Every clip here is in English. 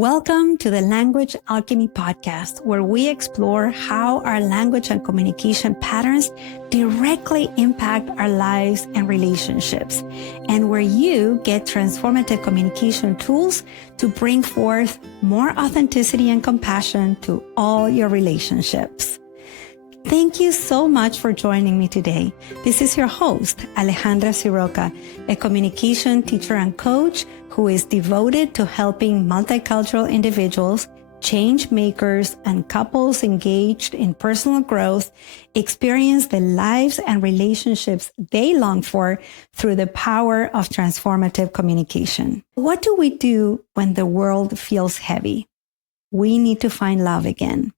Welcome to the Language Alchemy Podcast, where we explore how our language and communication patterns directly impact our lives and relationships, and where you get transformative communication tools to bring forth more authenticity and compassion to all your relationships. Thank you so much for joining me today. This is your host, Alejandra Siroka, a communication teacher and coach who is devoted to helping multicultural individuals, change makers, and couples engaged in personal growth experience the lives and relationships they long for through the power of transformative communication. What do we do when the world feels heavy? We need to find love again.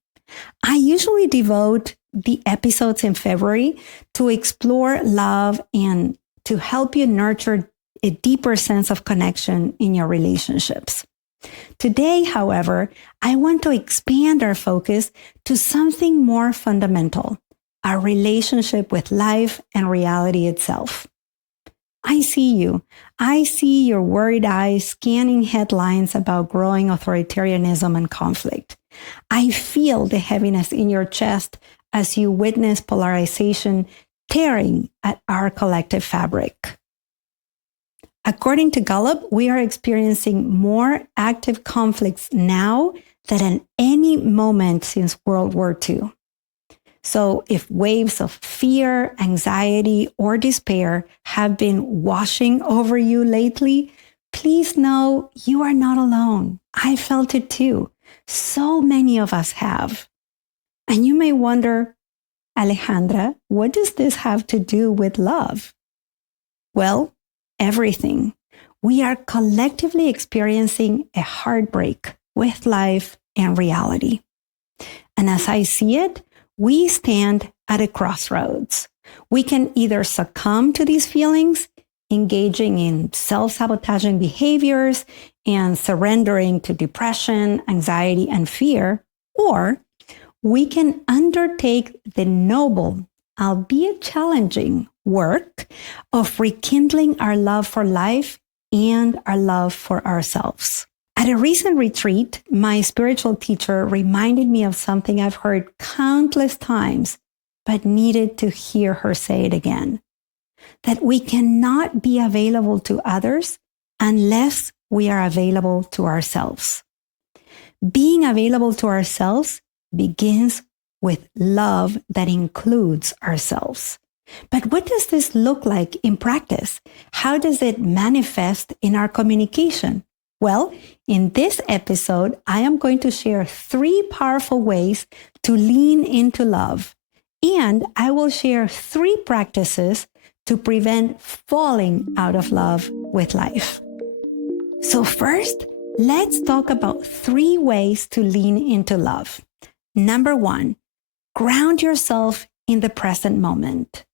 I usually devote the episodes in February to explore love and to help you nurture a deeper sense of connection in your relationships. Today, however, I want to expand our focus to something more fundamental, our relationship with life and reality itself. I see you. I see your worried eyes scanning headlines about growing authoritarianism and conflict. I feel the heaviness in your chest as you witness polarization tearing at our collective fabric. According to Gallup, we are experiencing more active conflicts now than at any moment since World War II. So if waves of fear, anxiety, or despair have been washing over you lately, please know you are not alone. I felt it too. So many of us have. And you may wonder, Alejandra, what does this have to do with love? Well, everything. We are collectively experiencing a heartbreak with life and reality. And as I see it, we stand at a crossroads. We can either succumb to these feelings, engaging in self-sabotaging behaviors and surrendering to depression, anxiety, and fear, or we can undertake the noble, albeit challenging, work of rekindling our love for life and our love for ourselves. At a recent retreat, my spiritual teacher reminded me of something I've heard countless times, but needed to hear her say it again. That we cannot be available to others unless we are available to ourselves. Being available to ourselves begins with love that includes ourselves. But what does this look like in practice? How does it manifest in our communication? Well, in this episode, I am going to share 3 powerful ways to lean into love. And I will share 3 practices to prevent falling out of love with life. So first, let's talk about 3 ways to lean into love. Number 1, ground yourself in the present moment.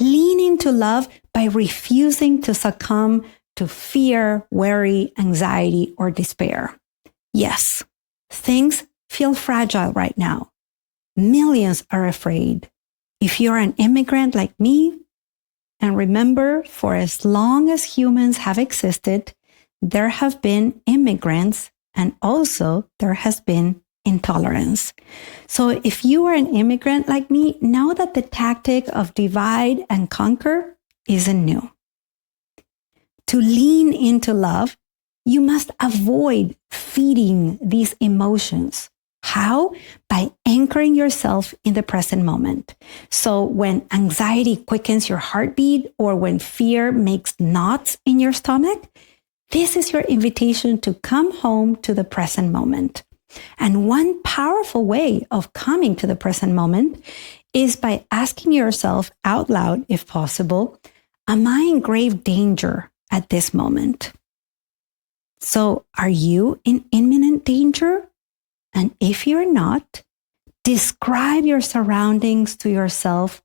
Lean into love by refusing to succumb to fear, worry, anxiety, or despair. Yes, things feel fragile right now. Millions are afraid. If you're an immigrant like me, and remember, for as long as humans have existed, there have been immigrants, and also there has been intolerance. So if you are an immigrant like me, know that the tactic of divide and conquer isn't new. To lean into love, you must avoid feeding these emotions. How? By anchoring yourself in the present moment. So when anxiety quickens your heartbeat or when fear makes knots in your stomach, this is your invitation to come home to the present moment. And one powerful way of coming to the present moment is by asking yourself out loud, if possible, am I in grave danger at this moment? So are you in imminent danger? And if you're not, describe your surroundings to yourself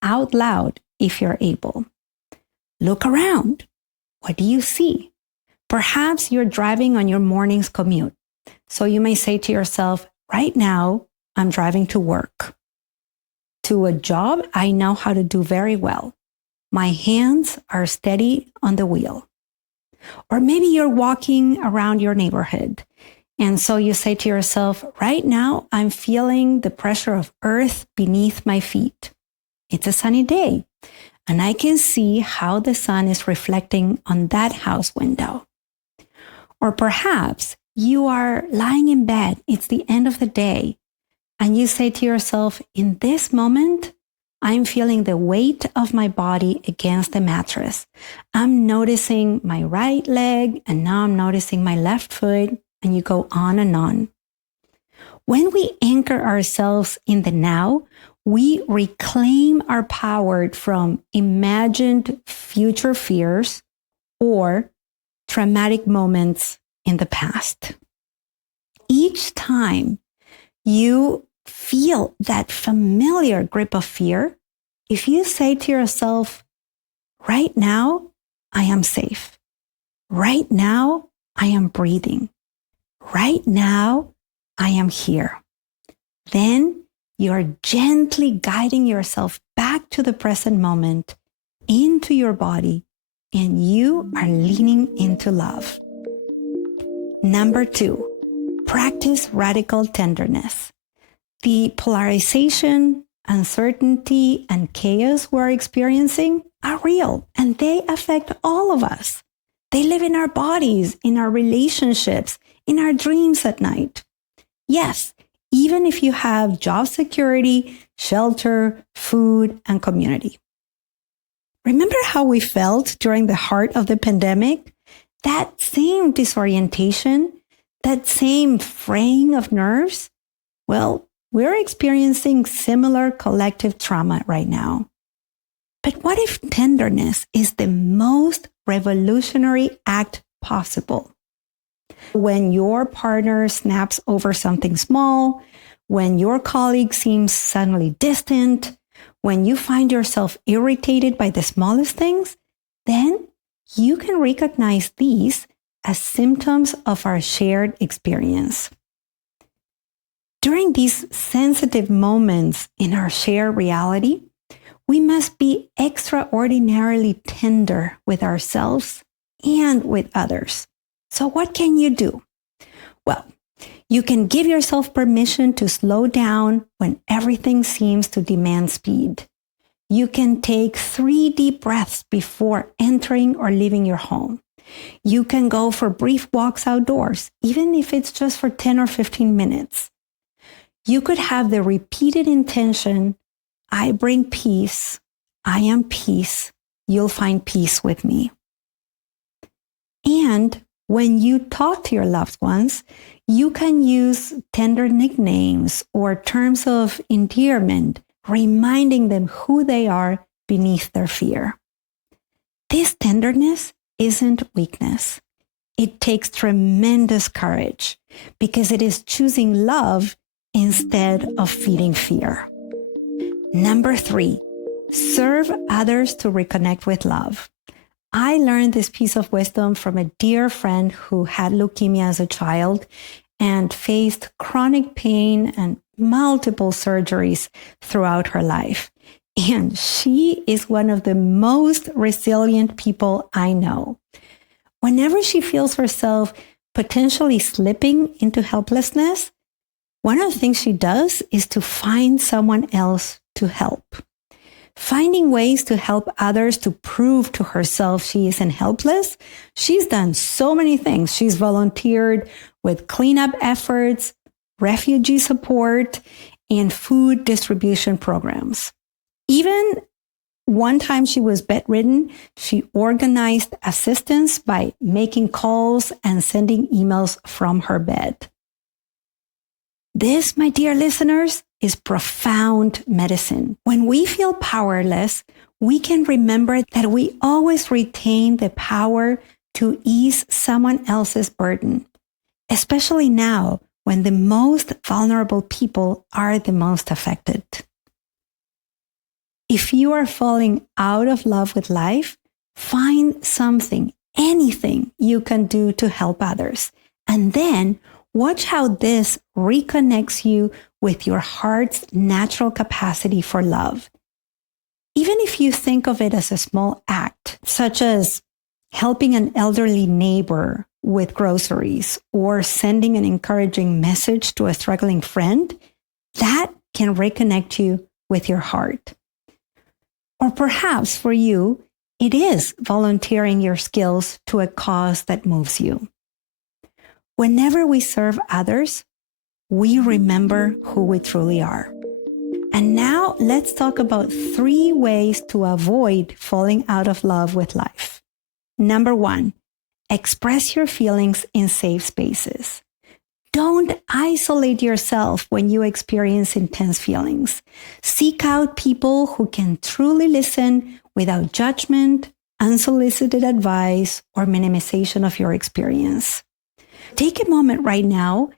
out loud if you're able. Look around. What do you see? Perhaps you're driving on your morning's commute. So you may say to yourself, right now, I'm driving to work. To a job I know how to do very well. My hands are steady on the wheel. Or maybe you're walking around your neighborhood And so you say to yourself, right now, I'm feeling the pressure of earth beneath my feet. It's a sunny day, and I can see how the sun is reflecting on that house window. Or perhaps you are lying in bed, it's the end of the day, and you say to yourself, in this moment, I'm feeling the weight of my body against the mattress. I'm noticing my right leg, and now I'm noticing my left foot, and you go on and on. When we anchor ourselves in the now, we reclaim our power from imagined future fears or traumatic moments in the past. Each time you feel that familiar grip of fear, if you say to yourself, right now, I am safe. Right now, I am breathing. Right now, I am here. Then you are gently guiding yourself back to the present moment, into your body, and you are leaning into love. Number 2, practice radical tenderness. The polarization, uncertainty, and chaos we're experiencing are real, and they affect all of us. They live in our bodies, in our relationships, in our dreams at night. Yes, even if you have job security, shelter, food, and community. Remember how we felt during the heart of the pandemic? That same disorientation, that same fraying of nerves? Well, we're experiencing similar collective trauma right now. But what if tenderness is the most revolutionary act possible? When your partner snaps over something small, when your colleague seems suddenly distant, when you find yourself irritated by the smallest things, then you can recognize these as symptoms of our shared experience. During these sensitive moments in our shared reality, we must be extraordinarily tender with ourselves and with others. So what can you do? Well, you can give yourself permission to slow down when everything seems to demand speed. You can take 3 deep breaths before entering or leaving your home. You can go for brief walks outdoors, even if it's just for 10 or 15 minutes. You could have the repeated intention, I bring peace, I am peace, you'll find peace with me. And when you talk to your loved ones, you can use tender nicknames or terms of endearment, reminding them who they are beneath their fear. This tenderness isn't weakness. It takes tremendous courage because it is choosing love instead of feeding fear. Number 3, serve others to reconnect with love. I learned this piece of wisdom from a dear friend who had leukemia as a child and faced chronic pain and multiple surgeries throughout her life. And she is one of the most resilient people I know. Whenever she feels herself potentially slipping into helplessness, one of the things she does is to find someone else to help. Finding ways to help others to prove to herself she isn't helpless. She's done so many things. She's volunteered with cleanup efforts, refugee support, and food distribution programs. Even one time she was bedridden, she organized assistance by making calls and sending emails from her bed. This, my dear listeners, is profound medicine. When we feel powerless, we can remember that we always retain the power to ease someone else's burden, especially now when the most vulnerable people are the most affected. If you are falling out of love with life, find something, anything you can do to help others, and then watch how this reconnects you with your heart's natural capacity for love. Even if you think of it as a small act, such as helping an elderly neighbor with groceries or sending an encouraging message to a struggling friend, that can reconnect you with your heart. Or perhaps for you, it is volunteering your skills to a cause that moves you. Whenever we serve others, we remember who we truly are. And now let's talk about 3 ways to avoid falling out of love with life. Number 1, express your feelings in safe spaces. Don't isolate yourself when you experience intense feelings. Seek out people who can truly listen without judgment, unsolicited advice, or minimization of your experience. Take a moment right now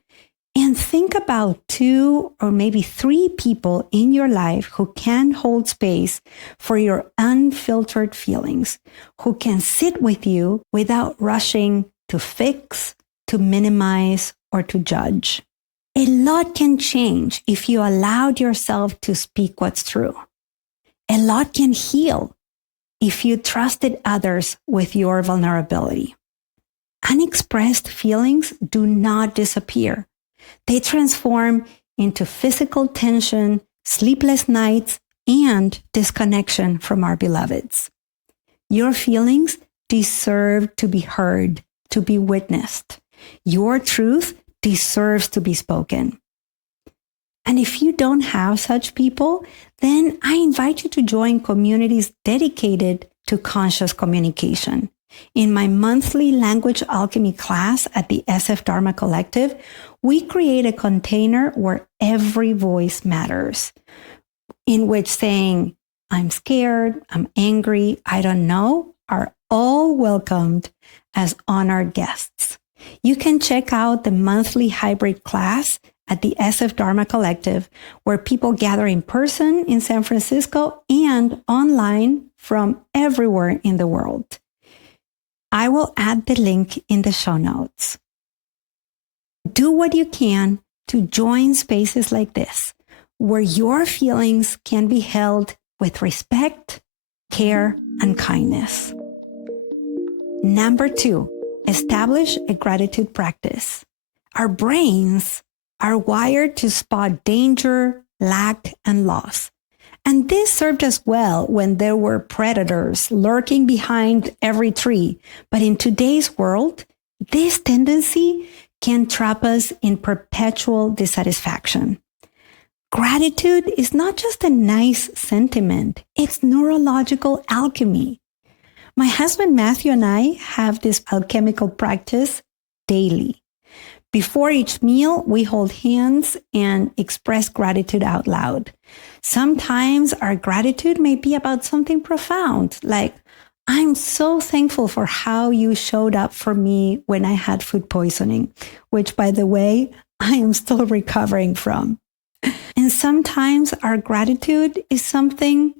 and think about 2 or maybe 3 people in your life who can hold space for your unfiltered feelings, who can sit with you without rushing to fix, to minimize, or to judge. A lot can change if you allowed yourself to speak what's true. A lot can heal if you trusted others with your vulnerability. Unexpressed feelings do not disappear. They transform into physical tension, sleepless nights, and disconnection from our beloveds. Your feelings deserve to be heard, to be witnessed. Your truth deserves to be spoken. And if you don't have such people, then I invite you to join communities dedicated to conscious communication. In my monthly language alchemy class at the SF Dharma Collective, we create a container where every voice matters, in which saying, I'm scared, I'm angry, I don't know, are all welcomed as honored guests. You can check out the monthly hybrid class at the SF Dharma Collective, where people gather in person in San Francisco and online from everywhere in the world. I will add the link in the show notes. Do what you can to join spaces like this, where your feelings can be held with respect, care, and kindness. Number 2, establish a gratitude practice. Our brains are wired to spot danger, lack, and loss. And this served us well when there were predators lurking behind every tree. But in today's world, this tendency can trap us in perpetual dissatisfaction. Gratitude is not just a nice sentiment, it's neurological alchemy. My husband Matthew and I have this alchemical practice daily. Before each meal, we hold hands and express gratitude out loud. Sometimes our gratitude may be about something profound, like, I'm so thankful for how you showed up for me when I had food poisoning, which, by the way, I am still recovering from. And sometimes our gratitude is something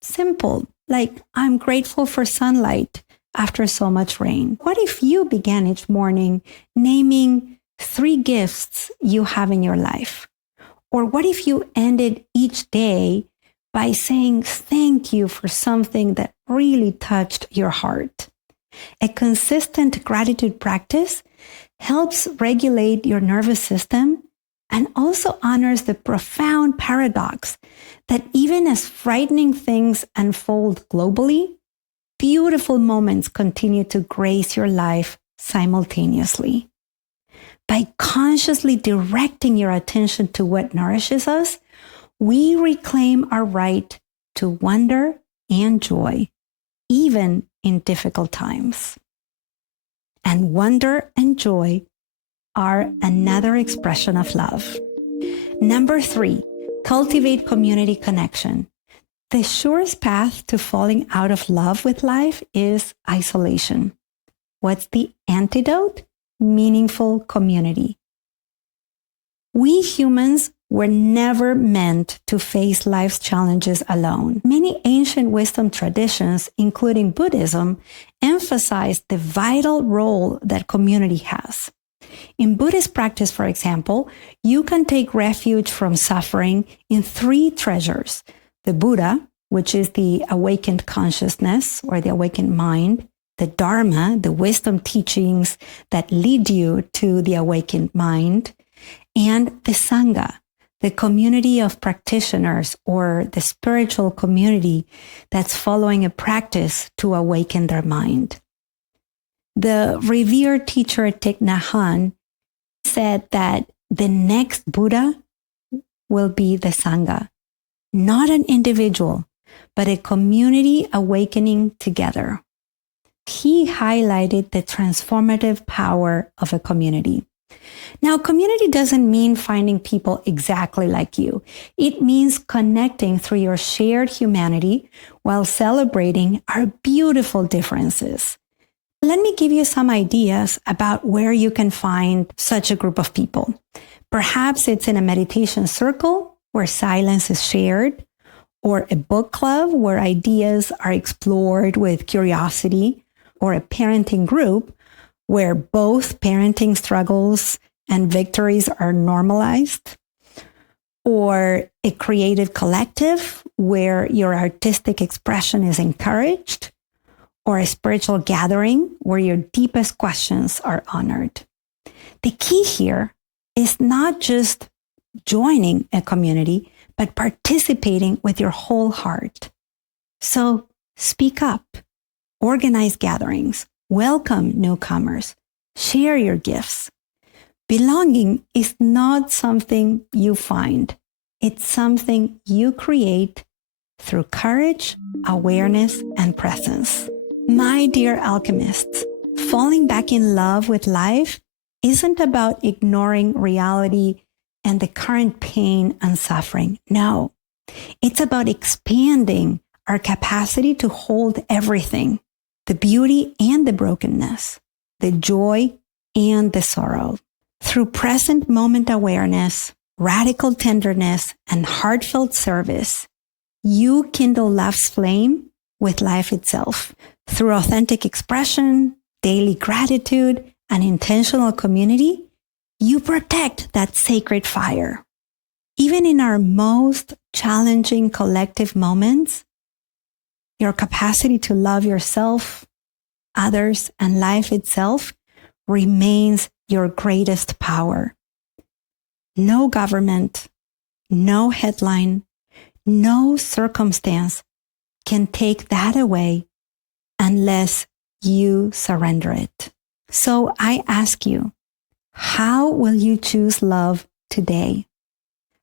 simple, like, I'm grateful for sunlight after so much rain. What if you began each morning naming 3 gifts you have in your life? Or what if you ended each day by saying thank you for something that really touched your heart? A consistent gratitude practice helps regulate your nervous system and also honors the profound paradox that even as frightening things unfold globally, beautiful moments continue to grace your life simultaneously. By consciously directing your attention to what nourishes us, we reclaim our right to wonder and joy, even in difficult times. And wonder and joy are another expression of love. Number 3, cultivate community connection. The surest path to falling out of love with life is isolation. What's the antidote? Meaningful community. We humans were never meant to face life's challenges alone. Many ancient wisdom traditions, including Buddhism, emphasize the vital role that community has. In Buddhist practice, for example, you can take refuge from suffering in 3 treasures: the Buddha, which is the awakened consciousness or the awakened mind, the Dharma, the wisdom teachings that lead you to the awakened mind, and the Sangha, the community of practitioners or the spiritual community that's following a practice to awaken their mind. The revered teacher Thich Nhat Hanh said that the next Buddha will be the Sangha, not an individual, but a community awakening together. He highlighted the transformative power of a community. Now, community doesn't mean finding people exactly like you. It means connecting through your shared humanity while celebrating our beautiful differences. Let me give you some ideas about where you can find such a group of people. Perhaps it's in a meditation circle where silence is shared, or a book club where ideas are explored with curiosity, or a parenting group where both parenting struggles and victories are normalized, or a creative collective where your artistic expression is encouraged, or a spiritual gathering where your deepest questions are honored. The key here is not just joining a community, but participating with your whole heart. So speak up, organize gatherings, welcome newcomers, share your gifts. Belonging is not something you find. It's something you create through courage, awareness, and presence. My dear alchemists, falling back in love with life isn't about ignoring reality and the current pain and suffering. No, it's about expanding our capacity to hold everything, the beauty and the brokenness, the joy and the sorrow. Through present moment awareness, radical tenderness, and heartfelt service, you kindle love's flame with life itself. Through authentic expression, daily gratitude, and intentional community, you protect that sacred fire. Even in our most challenging collective moments, your capacity to love yourself, others, and life itself remains your greatest power. No government, no headline, no circumstance can take that away unless you surrender it. So I ask you, how will you choose love today?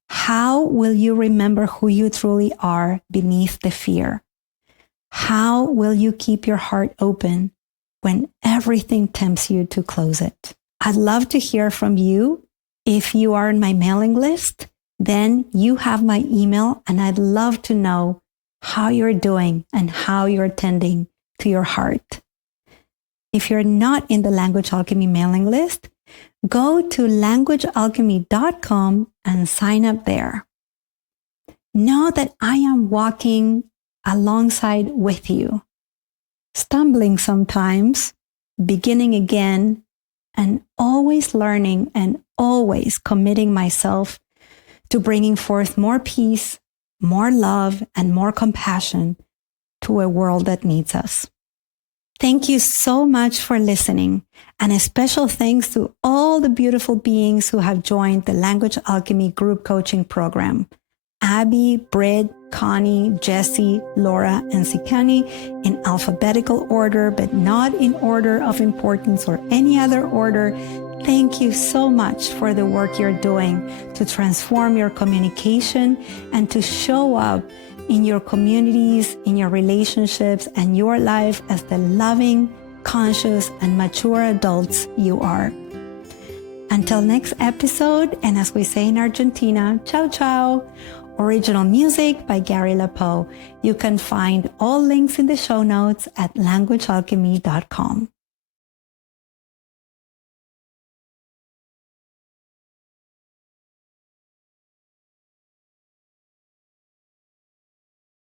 How will you remember who you truly are beneath the fear? How will you keep your heart open when everything tempts you to close it? I'd love to hear from you. If you are on my mailing list, then you have my email, and I'd love to know how you're doing and how you're tending to your heart. If you're not in the Language Alchemy mailing list, go to languagealchemy.com and sign up there. Know that I am walking alongside with you, stumbling sometimes, beginning again, and always learning and always committing myself to bringing forth more peace, more love, and more compassion to a world that needs us. Thank you so much for listening, and a special thanks to all the beautiful beings who have joined the Language Alchemy group coaching program. Abby, Britt, Connie, Jessie, Laura, and Sikani in alphabetical order, but not in order of importance or any other order. Thank you so much for the work you're doing to transform your communication and to show up in your communities, in your relationships, and your life as the loving, conscious, and mature adults you are. Until next episode, and as we say in Argentina, ciao ciao. Original music by Gary LaPoe. You can find all links in the show notes at languagealchemy.com.